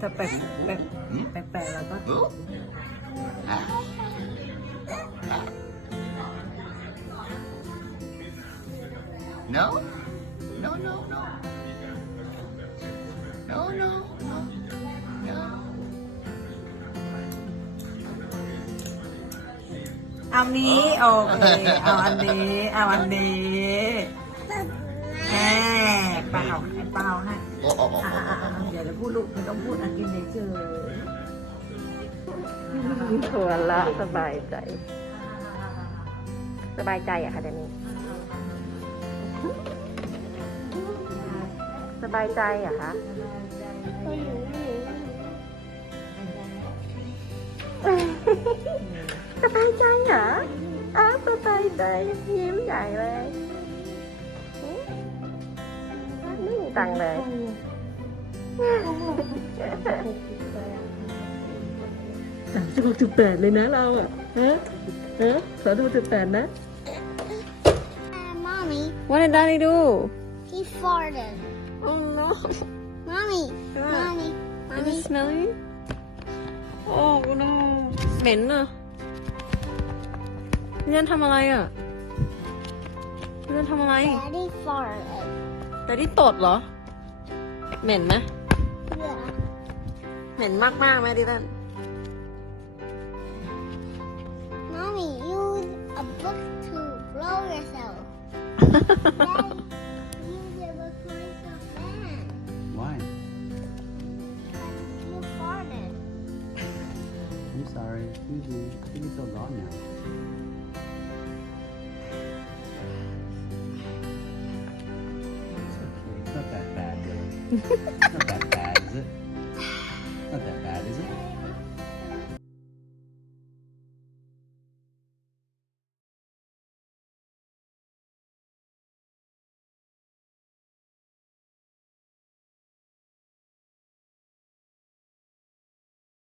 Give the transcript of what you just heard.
ถ้าแปลกแปลกหืมแปลกๆแล้วก็ Ooh. Ah. Ah. No? No, no, no. No, no, no. No. เอานี้โอเคเอาอันนี้เอาอันนี้แหมเปล่าให้เปล่าให้ Oh, oh, oh, อ่า oh, อ่า oh. อ่าเดี๋ยวจะพูดลูกไม่ต้องพูดอะกินเฉยหัวละสบายใจ สบายใจอะค่ะเดนี่สบายใจอะคะสบายใจเหรออ้าวสบายใจยิ้มใหญ่เลยนิ่งตังเลย สามสิบหกจุดแปดเลยนะเราอะฮะฮะขอดูจุดแปดนะ Mommy, What did Daddy do? he farted. Oh no. Mommy, What? mommy, Is mommy. it smelly? Oh no. เหม็นอะพี่นันทำอะไรอะพี่นันทำอะไร Daddy farted. แต่ที่ตดเหรอ เหม็นไหม Yeah. เหม็นมากมากๆไหมดิแลน Mommy, use a book to blow yourself. Daddy, use a book to make a fan. Why? You farted. I'm sorry. Susie, I think it's all gone now. It's okay. It's not that bad, though.